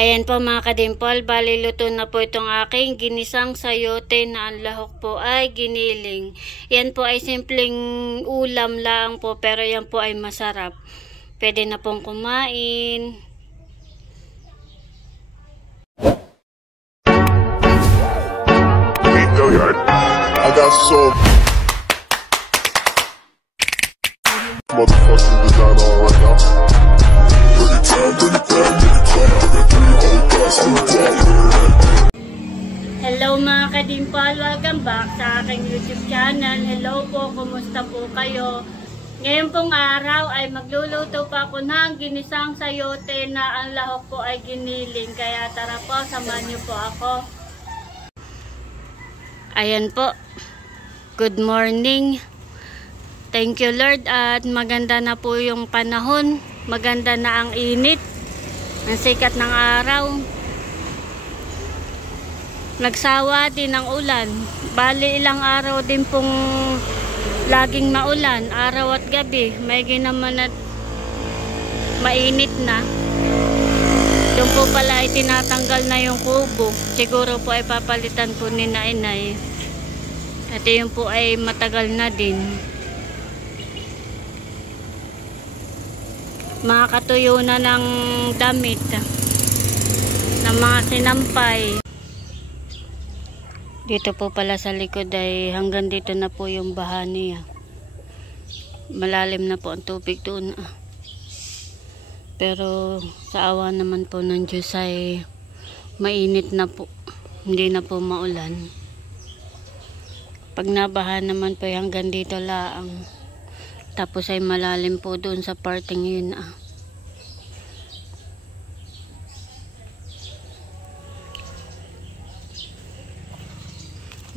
Ayan po mga kadimpol, bali luto na po itong aking ginisang sayote na ang lahok po ay giniling. Yan po ay simpleng ulam lang po pero yan po ay masarap. Pwede na pong kumain. I got so motherfucking design on right now. Hello mga kadimpal, welcome back sa aking YouTube channel. Hello po, kumusta po kayo? Ngayon pong araw ay magluluto pa ako ng ginisang sayote na ang lahok po ay giniling. Kaya tara po, samahan niyo po ako. Ayan po. Good morning. Thank you Lord at maganda na po yung panahon. Maganda na ang init. Ang sikat ng araw. Nagsawa din ang ulan. Bali ilang araw din pong laging maulan. Araw at gabi. May ginaman at mainit na. Doon po pala ay tinatanggal na yung kubo. Siguro po ay papalitan po ni Nainay. At yun po ay matagal na din. Makakatuyo na ng damit. Ng mga sinampay. Dito po pala sa likod ay hanggang dito na po yung baha niya. Malalim na po ang tubig doon. Pero sa awa naman po ng Diyos ay mainit na po. Hindi na po maulan. Pag nabaha naman po ay hanggang dito laang. Tapos ay malalim po doon sa parting yun.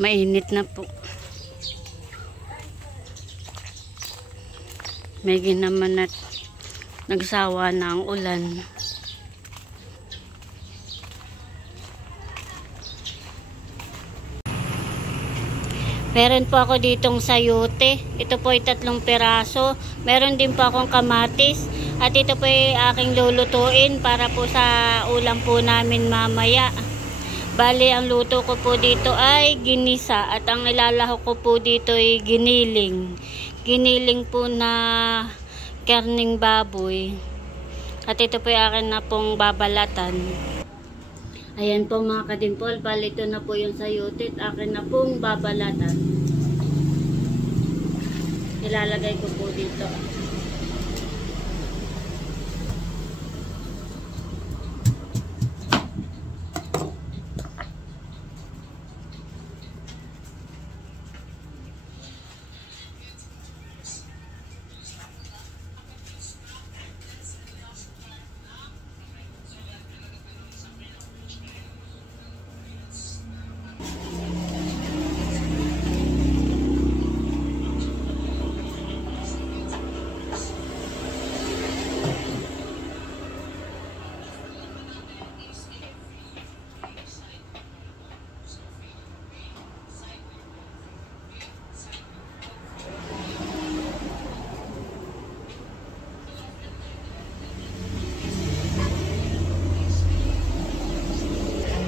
Mainit na po. May ginaman at nagsawa na ang ulan. Meron po ako ditong sayote. Ito po ay 3 piraso. Meron din po akong kamatis. At ito po ay aking lulutuin para po sa ulam po namin mamaya. Bali, ang luto ko po dito ay ginisa at ang ilalahok ko po dito ay giniling. Giniling po na karning baboy. At ito po ay akin na pong babalatan. Ayan po mga kadimpol, bali ito na po yung sayote at akin na pong babalatan. Ilalagay ko po dito.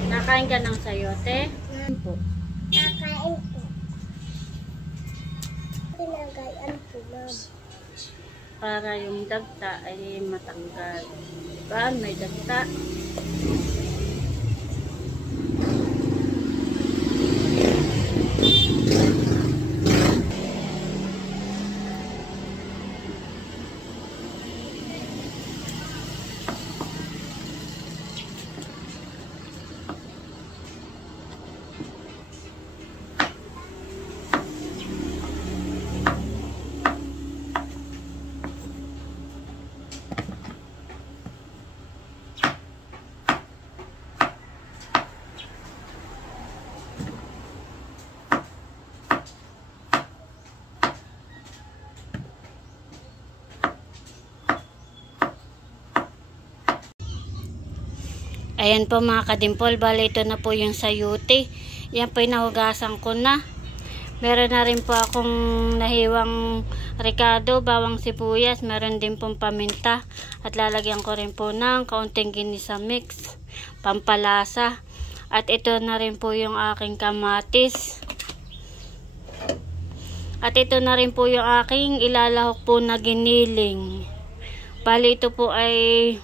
Nakain ka ng sayote? Po. Nakain po. Pinagayan po, ma'am. Para yung dagta ay matanggal. Diba? May dagta. Ayan po mga kadimpol, bali ito na po yung sayote. Yan po yung nahugasan ko na. Meron na rin po akong nahiwang ricado, bawang sibuyas, meron din pong paminta. At lalagyan ko rin po ng kaunting ginisa mix, pampalasa. At ito na rin po yung aking kamatis. At ito na rin po yung aking ilalahok po na giniling. Bali ito po ay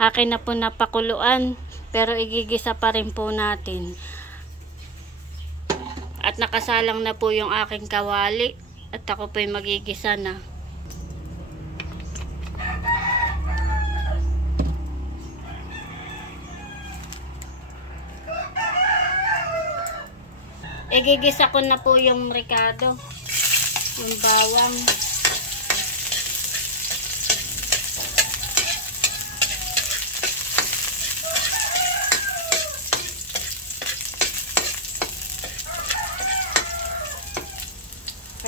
akin na po napakuluan, pero igigisa pa rin po natin. At nakasalang na po yung aking kawali. At ako po ay magigisa na. Igigisa ko na po yung ricado, yung bawang.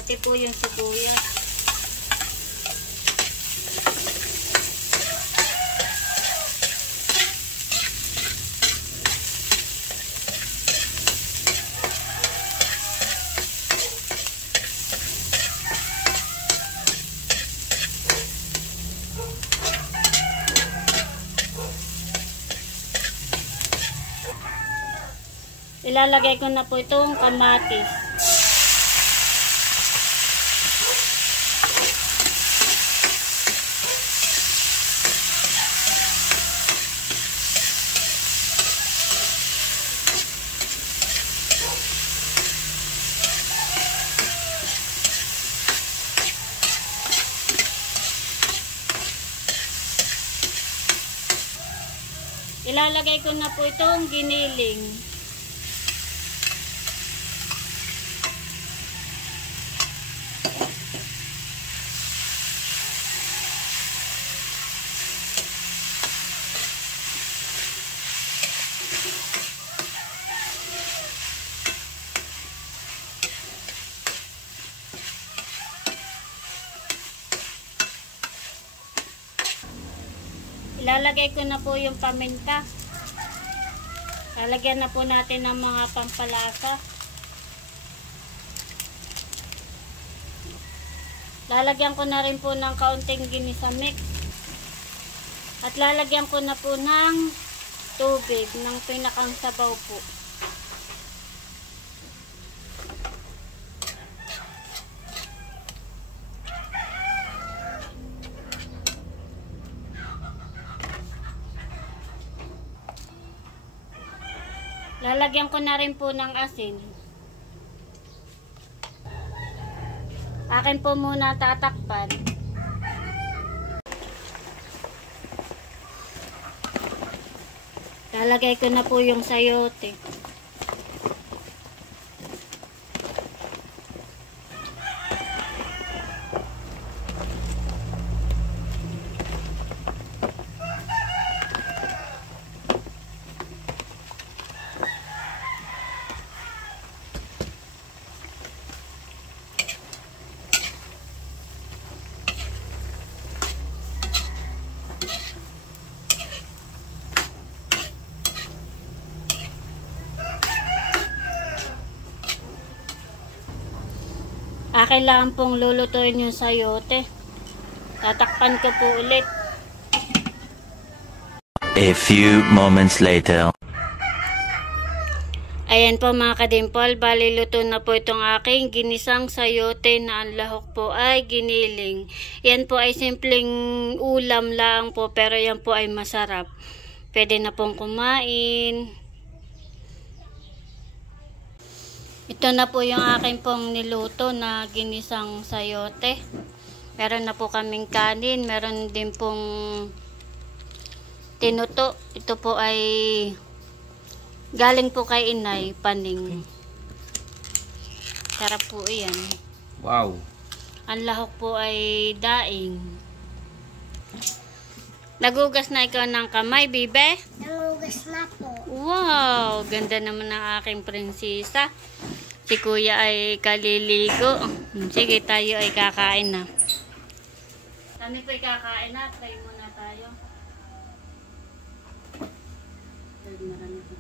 Pati po yung sibuyas. Ilalagay ko na po itong kamatis. Ilalagay ko na po itong giniling. Ilalagay ko na po yung paminta. Lalagyan na po natin ng mga pampalasa. Lalagyan ko na rin po ng kaunting ginisa mix. At lalagyan ko na po ng tubig, ng pinakang sabaw po. Lalagyan ko na rin po ng asin. Akin po muna tatakpan. Lalagay ko na po yung sayote. Akin lang pong lulutuin yung sayote. Tatakpan ko po ulit. A few moments later. Ayan po mga kadimpol, bali luto na po itong aking ginisang sayote na ang lahok po ay giniling. Yan po ay simpleng ulam lang po, pero yan po ay masarap. Pwede na pong kumain. Ito na po yung aking pong niluto na ginisang sayote. Meron na po kaming kanin, meron din pong tinuto. Ito po ay galing po kay Inay, paning. Sarap po yan. Wow. Ang lahok po ay daing. Nagugas na ikaw ng kamay, bibe? Nangugas na po. Wow, ganda naman ng aking prinsesa. Si kuya ay kaliligo. Sige, tayo ay kakain na. Kami po ay kakain na. Try muna tayo. Marami po.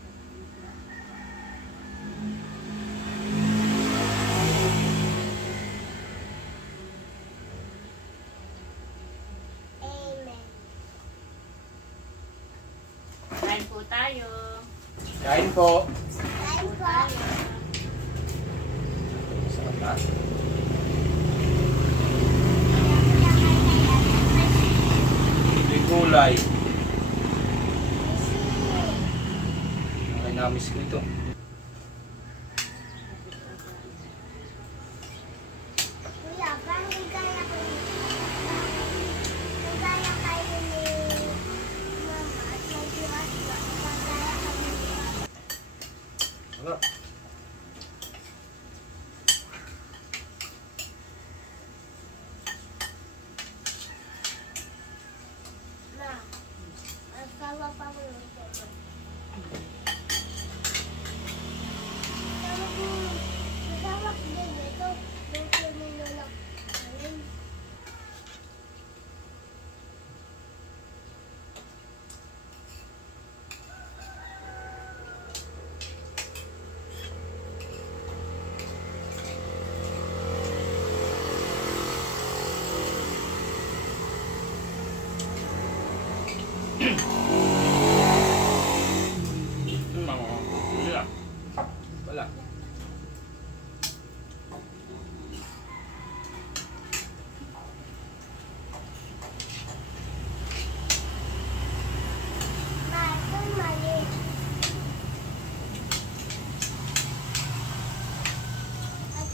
Kain po tayo. Kain po. Kain po. Tayo. Sarap na. May gulay. Ay, namiss ko ito. Kuya, parang gaya ko. Gaya kayo ni Mama at mag-iwas-iwas. Gaya kami. Wala. Ma, asawa pa ko yung ito. Masawak din ito. Yung pinululak. Ayun. Wala. Wala. Ma, ito mali. At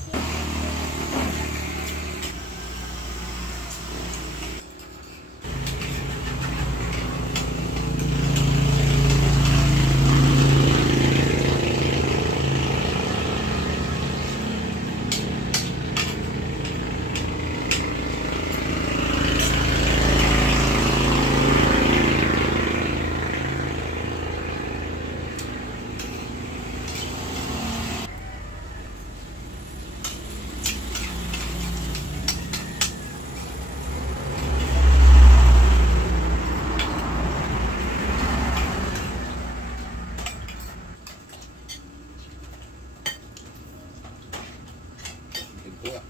Ito ah.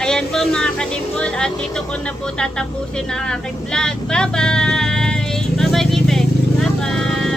Ayan po mga kadimpol, at dito ko na po tatapusin ang aking vlog. Bye-bye! Bye-bye, Bibe! Bye-bye!